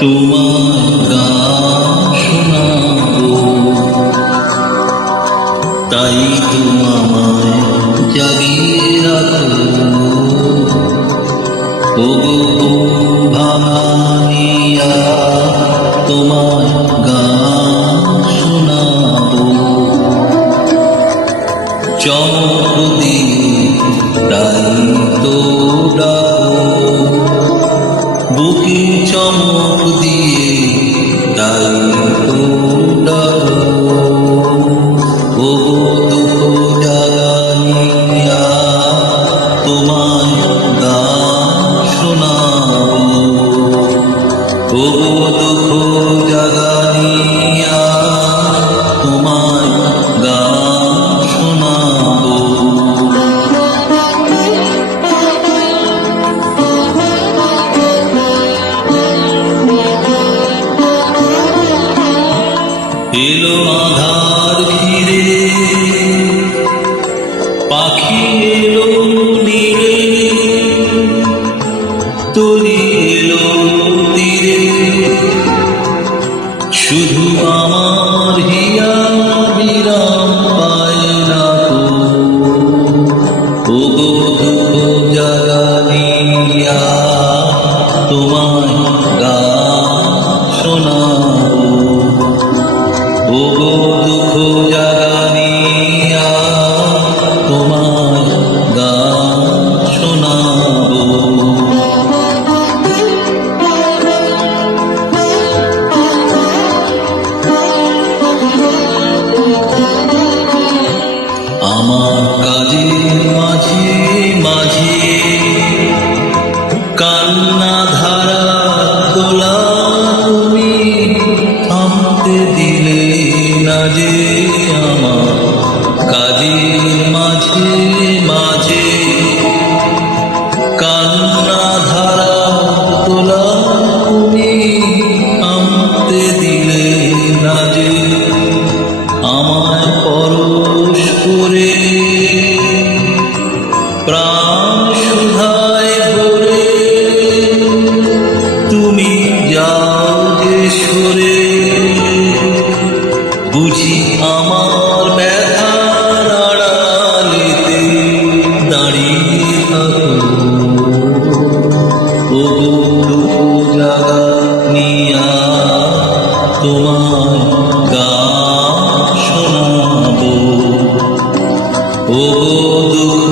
তোমার গান শোনাবো, তাই তো আমায় জাগিয়ে রাখো। ওগো ভাঙানিয়া, তোমার গান শোনাবো। চমক দিয়ে তাই তো ডাকো, বুকে চমক দিয়ে তাই তো ডাকো। ওগো দুঃখ জাগানিয়া, তোমার গান শোনাবো। ওগো দুঃখ জাগানিয়া, তোমার গান শোনাবো। এলো আধার ঘিরে, পাখি এলো নীড়ে, তরি এলো তীরে, শুধু আমার হিয়া বিরাম পায় না কো। ওগো দুঃখ জাগানিয়া, তোমার গান শোনাবো। ওগো দুঃখ জাগানিয়া, তোমার গান শোনাবো। আমার কাজের মাঝে মাঝে কান্না ধারা তোলা, তুমি থামতে দিলে না যে। আমার কাজের মাঝে মাঝে কান্না ধারা তোলা, তুমি থামতে দিলে না যে। আমায় পরশ করে প্রাণ সুধায় ভরে, তুমি যাও যে সরে। বুঝি আমার ব্যথার আড়ালেতে দাঁড়িয়ে থাকো। ওগো দুঃখ জাগানিয়া, তোমার গান শোনাবো। ওগো দুঃখ